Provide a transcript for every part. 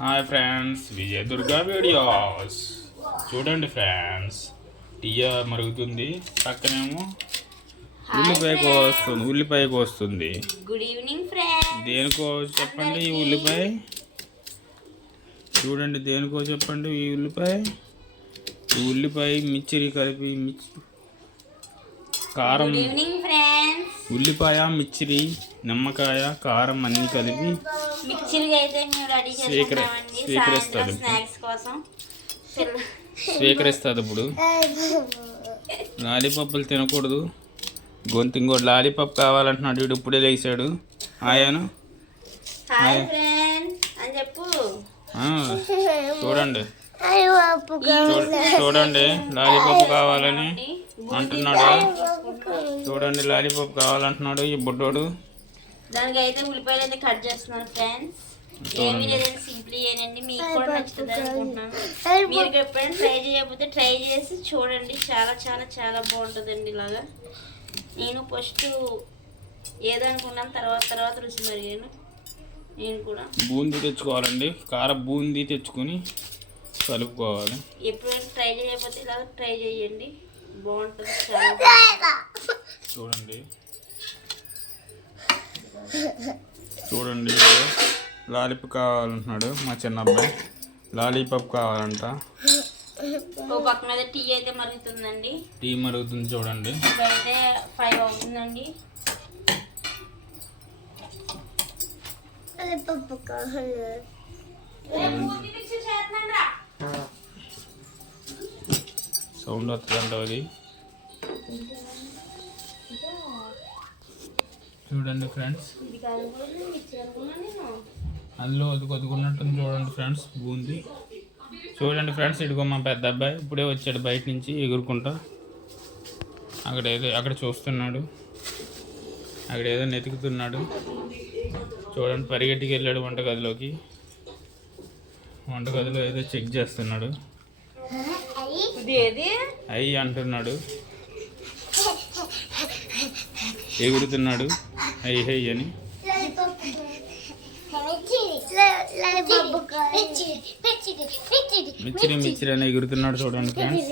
Hi friends, విజయ Durga videos చూడండి friends. టీయ మరుగుతుంది, పక్కనేమో ఉల్లిపాయ కోస్తుంది. Good evening friends. దేనికో చెప్పండి ఈ ఉల్లిపాయ. చూడండి దేనికో చెప్పండి ఈ ఉల్లిపాయ మిర్చి కలిపి కారం. Good evening friends. ఉల్లిపాయ, మిర్చి, నిమ్మకాయ, కారం అన్నీ కలిపి మిక్చర్గా అయితే మేము రెడీ చేసుకున్నామండి సాయంత్రం స్నాక్స్ కోసం. స్వీకరిస్తుంది. ఇప్పుడు లాలీపప్పులు తినకూడదు, గొంతు ఇంకోటి లాలీపప్ కావాలంటున్నాడు. వీడు ఇప్పుడే లేచాడు. ఆయాను హాయ్ ఫ్రెండ్స్ అని చెప్పు. చూడండి చూడండి లాలీపప్ కావాలని అంటున్నాడు. చూడండి లాలీపప్ కావాలంటున్నాడు ఈ బుడ్డోడు. దానికి అయితే ఉల్లిపాయలు అయితే కట్ చేస్తున్నాను ఫ్రెండ్స్. ఏమీ లేదండి, సింపుల్ ఏనండి. మీకు కూడా నచ్చుతుంది అనుకుంటున్నాను. మీరు ఎప్పుడైనా ట్రై చేయకపోతే ట్రై చేసి చూడండి. చాలా చాలా చాలా బాగుంటుందండి. ఇలాగా నేను ఫస్ట్ ఏదనుకున్నాను, తర్వాత రుచి మరిగాను. నేను కూడా బూందీ తెచ్చుకోవాలండి. కారం బూందీ తెచ్చుకొని కలుపుకోవాలి. ఎప్పుడైనా ట్రై చేయకపోతే ఇలాగ ట్రై చేయండి, బాగుంటుంది. చాలా బాగుంటుంది. చూడండి లాలీపప్ కావాలంటున్నాడు మా చిన్న అబ్బాయి. లాలీపప్ కావాలంట. ఓ పక్కన అయితే టీ అయితే మరుగుతుందండి. టీ మరుగుతుంది చూడండి. ఇప్పుడైతే 5 అవుతుందండి. సౌండ్ వస్తుందంట అది. చూడండి ఫ్రెండ్స్, అందులో కొద్దుకున్నట్టుంది. చూడండి ఫ్రెండ్స్ బూందీ. చూడండి ఫ్రెండ్స్, ఇదిగో మా పెద్ద అబ్బాయి ఇప్పుడే వచ్చాడు బయట నుంచి ఎగురుకుంటా. అక్కడ చూస్తున్నాడు, అక్కడ ఏదో నెతుకుతున్నాడు. చూడండి పరిగెట్టికి వెళ్ళాడు వంటగదిలోకి. వంటగదిలో ఏదో చెక్ చేస్తున్నాడు. అయ్యి అంటున్నాడు, ఎగురుతున్నాడు అయ్యి హై అని. మిచ్చిరి అని ఎగురుతున్నాడు. చూడండి ఫ్రెండ్స్,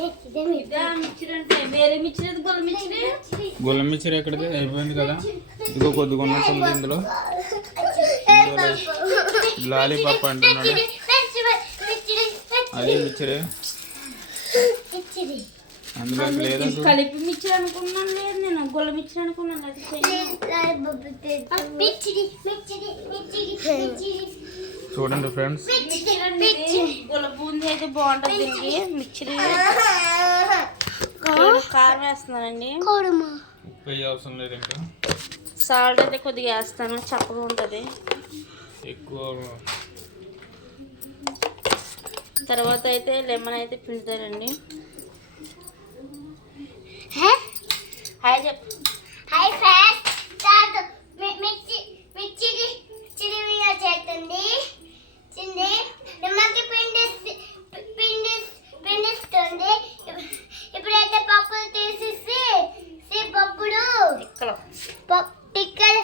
గొల్ల మిచ్చిరి ఎక్కడిది అయిపోయింది కదా. ఇంకో కొద్దిగా ఉన్నట్టుంది ఇందులో. లాలీపాప్ అంటున్నాడు, అదే మిచ్చిరే అందులో లేదా. కలిపి మిర్చి అనుకున్నాను, లేదు నేను గొల్ల మిర్చి అనుకున్నాను. చూడండి ఫ్రెండ్స్, గొల్ల బూందీ అయితే బాగుంటుంది. దీనికి మిర్చి కారం వేస్తున్నానండి. ఉప్పు అవసరం లేదు, ఇంకా సాల్ట్ అయితే కొద్దిగా వేస్తాను, చప్పగా ఉంటుంది. ఎక్కువ తర్వాత అయితే లెమన్ అయితే పిండుతానండి. హాయ్ చెప్పు. హాయ్ ఫ్రెండ్స్, చాలు మిర్చి చిరివిగా చేస్తుంది. చింది నిమ్మకి పిండిస్తుంది. ఇప్పుడైతే పప్పులు తీసేసి పిక్కలు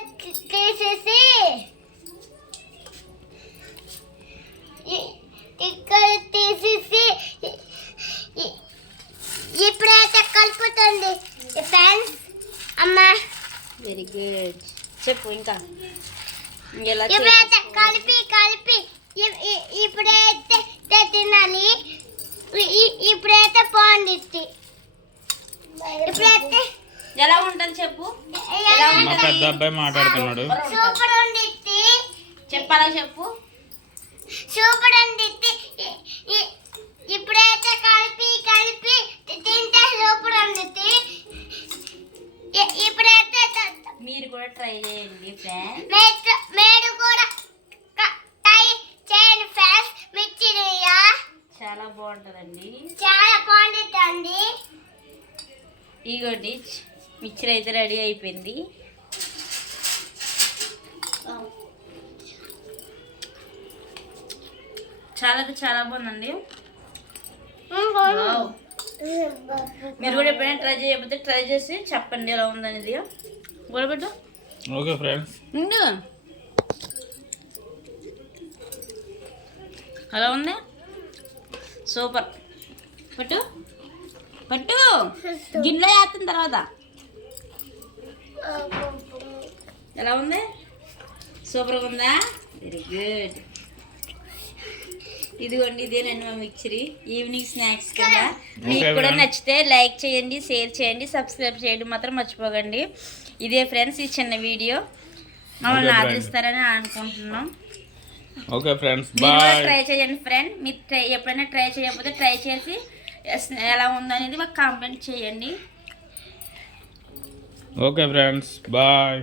తీసేసి ఇప్పుడైతే కలుపుతుంది ఫ్రెండ్స్. అమ్మా వెరీ గుడ్. చెప్పు ఇంకా ఇప్పుడైతే కలిపి ఇప్పుడైతే తినాలి. ఇప్పుడైతే బాగుంది. ఇప్పుడైతే ఎలా ఉంటుంది చెప్పు. మా పెద్ద అబ్బాయి మాట్లాడుతున్నాడు. సూపర్ ఉంది. చెప్పాలా చెప్పు. సూపర్ ఉంది. ఇప్పుడైతే కలిపి తింటే సూపర్ ఉంది. ఇప్పుడైతే మీరు కూడా ట్రై చేయండి ఫ్రెండ్స్. మీరు కూడా ట్రై చేయండి ఫ్రెండ్స్. మిర్చిరియా చాలా బాగుంటుందండి. చాలా బాగుంటుంది. ఇగోటి మిక్చర్ అయితే రెడీ అయిపోయింది. చాలా బాగుందండి. మీరు కూడా ఎప్పుడైనా ట్రై చేయకపోతే ట్రై చేసి చెప్పండి ఎలా ఉందనేది. గొడవబెట్టు. ఓకే ఫ్రెండ్స్, అలా ఉంది, సూపర్. పట్టు పట్టు, గిన్నెలో వేస్తున్న తర్వాత ఎలా ఉంది? సూపర్గా ఉందా? Very good. ఇదిగోండి, ఇదేనండి మా మిక్చరీ ఈవినింగ్ స్నాక్స్ కింద. మీకు కూడా నచ్చితే లైక్ చేయండి, షేర్ చేయండి, సబ్స్క్రైబ్ చేయడం మాత్రం మర్చిపోకండి. ఇదే ఫ్రెండ్స్ ఈ చిన్న వీడియో, మమ్మల్ని ఆదరిస్తారని అనుకుంటున్నాం. ఓకే ఫ్రెండ్స్, మీరు కూడా బాయ్. ట్రై చేయండి ఫ్రెండ్. మీరు ఎప్పుడైనా ట్రై చేయకపోతే ట్రై చేసి ఎలా ఉందనేది మాకు కామెంట్ చేయండి. Okay friends, bye.